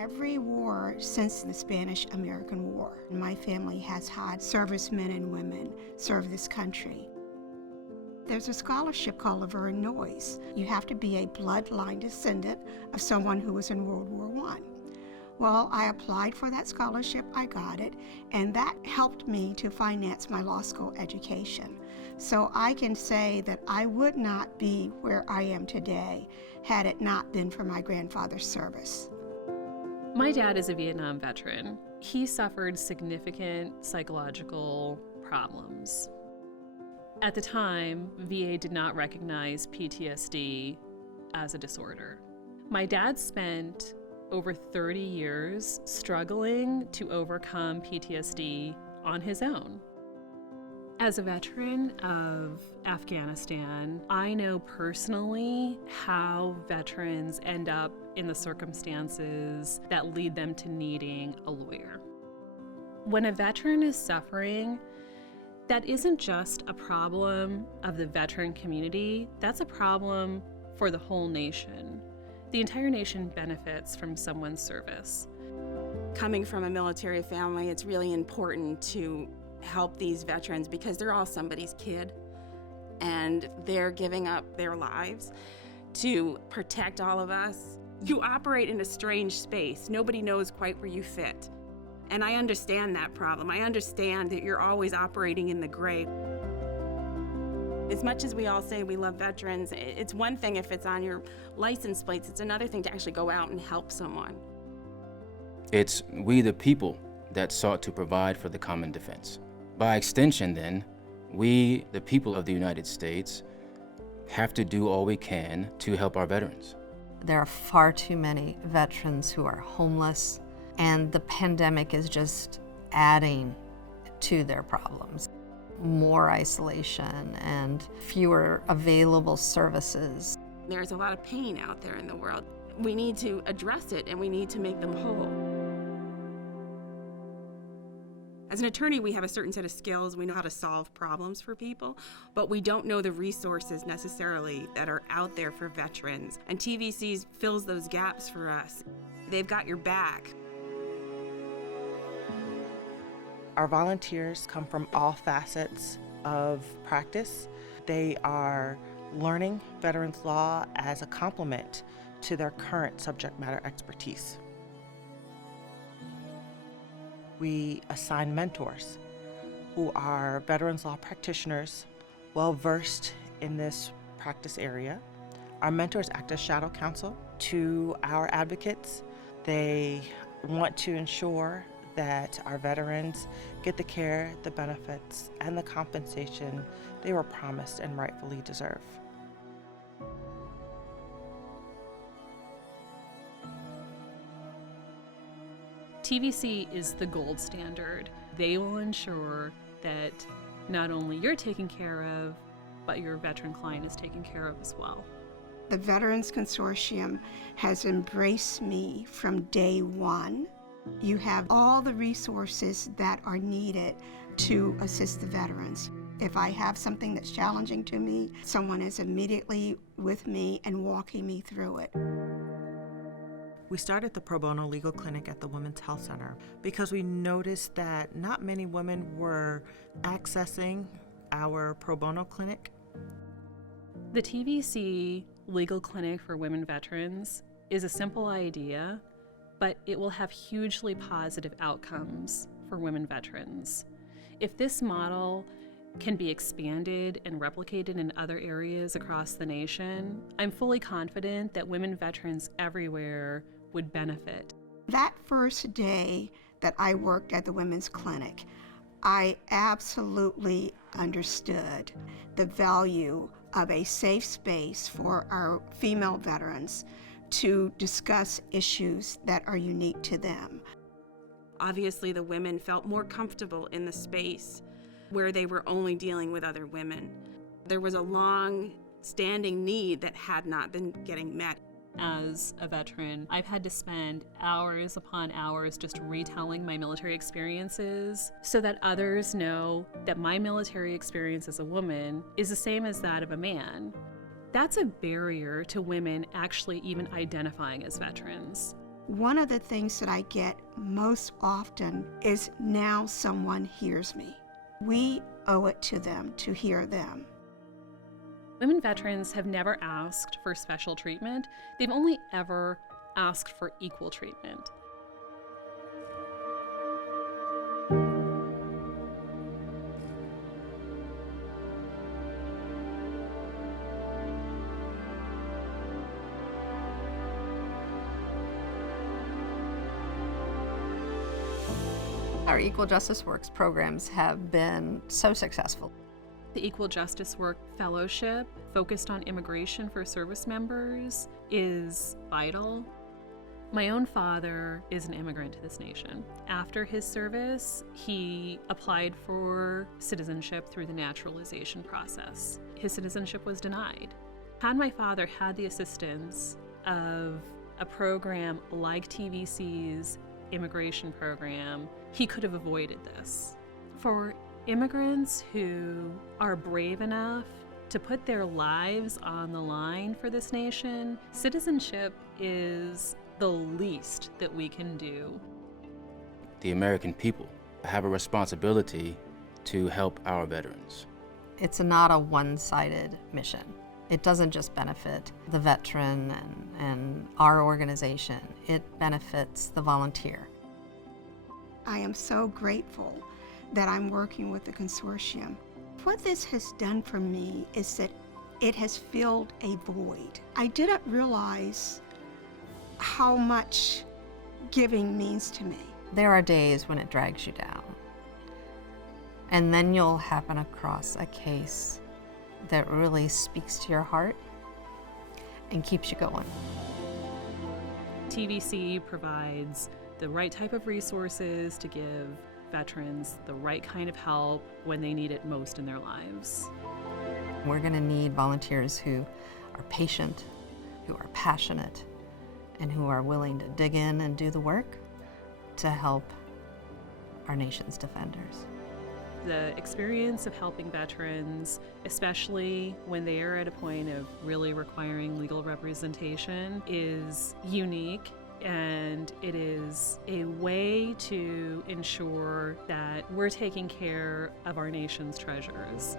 every war since the Spanish-American War. My family has had servicemen and women serve this country. There's a scholarship called Laverne Noyes. You have to be a bloodline descendant of someone who was in World War I. Well, I applied for that scholarship, I got it, and that helped me to finance my law school education. So I can say that I would not be where I am today had it not been for my grandfather's service. My dad is a Vietnam veteran. He suffered significant psychological problems. At the time, VA did not recognize PTSD as a disorder. My dad spent over 30 years struggling to overcome PTSD on his own. As a veteran of Afghanistan, I know personally how veterans end up in the circumstances that lead them to needing a lawyer. When a veteran is suffering, that isn't just a problem of the veteran community, that's a problem for the whole nation. The entire nation benefits from someone's service. Coming from a military family, it's really important to help these veterans because they're all somebody's kid and they're giving up their lives to protect all of us. You operate in a strange space. Nobody knows quite where you fit. And I understand that problem. I understand that you're always operating in the gray. As much as we all say we love veterans, it's one thing if it's on your license plates, it's another thing to actually go out and help someone. It's we the people that sought to provide for the common defense. By extension then, we the people of the United States have to do all we can to help our veterans. There are far too many veterans who are homeless, and the pandemic is just adding to their problems. More isolation and fewer available services. There's a lot of pain out there in the world. We need to address it and we need to make them whole. As an attorney, we have a certain set of skills. We know how to solve problems for people, but we don't know the resources necessarily that are out there for veterans. And TVC fills those gaps for us. They've got your back. Our volunteers come from all facets of practice. They are learning veterans law as a complement to their current subject matter expertise. We assign mentors who are veterans law practitioners, well versed in this practice area. Our mentors act as shadow counsel to our advocates. They want to ensure that our veterans get the care, the benefits, and the compensation they were promised and rightfully deserve. TVC is the gold standard. They will ensure that not only you're taken care of, but your veteran client is taken care of as well. The Veterans Consortium has embraced me from day one. You have all the resources that are needed to assist the veterans. If I have something that's challenging to me, someone is immediately with me and walking me through it. We started the Pro Bono Legal Clinic at the Women's Health Center because we noticed that not many women were accessing our Pro Bono clinic. The TVC Legal Clinic for Women Veterans is a simple idea, but it will have hugely positive outcomes for women veterans. If this model can be expanded and replicated in other areas across the nation, I'm fully confident that women veterans everywhere would benefit. That first day that I worked at the women's clinic, I absolutely understood the value of a safe space for our female veterans to discuss issues that are unique to them. Obviously, the women felt more comfortable in the space where they were only dealing with other women. There was a long-standing need that had not been getting met. As a veteran, I've had to spend hours upon hours just retelling my military experiences so that others know that my military experience as a woman is the same as that of a man. That's a barrier to women actually even identifying as veterans. One of the things that I get most often is now someone hears me. We owe it to them to hear them. Women veterans have never asked for special treatment. They've only ever asked for equal treatment. Our Equal Justice Works programs have been so successful. The Equal Justice Work Fellowship, focused on immigration for service members, is vital. My own father is an immigrant to this nation. After his service, he applied for citizenship through the naturalization process. His citizenship was denied. Had my father had the assistance of a program like TVC's immigration program, he could have avoided this. For immigrants who are brave enough to put their lives on the line for this nation, citizenship is the least that we can do. The American people have a responsibility to help our veterans. It's not a one-sided mission. It doesn't just benefit the veteran and our organization. It benefits the volunteer. I am so grateful that I'm working with the consortium. What this has done for me is that it has filled a void. I didn't realize how much giving means to me. There are days when it drags you down. And then you'll happen across a case that really speaks to your heart and keeps you going. TVC provides the right type of resources to give veterans the right kind of help when they need it most in their lives. We're going to need volunteers who are patient, who are passionate, and who are willing to dig in and do the work to help our nation's defenders. The experience of helping veterans, especially when they are at a point of really requiring legal representation, is unique, and it is a way to ensure that we're taking care of our nation's treasures.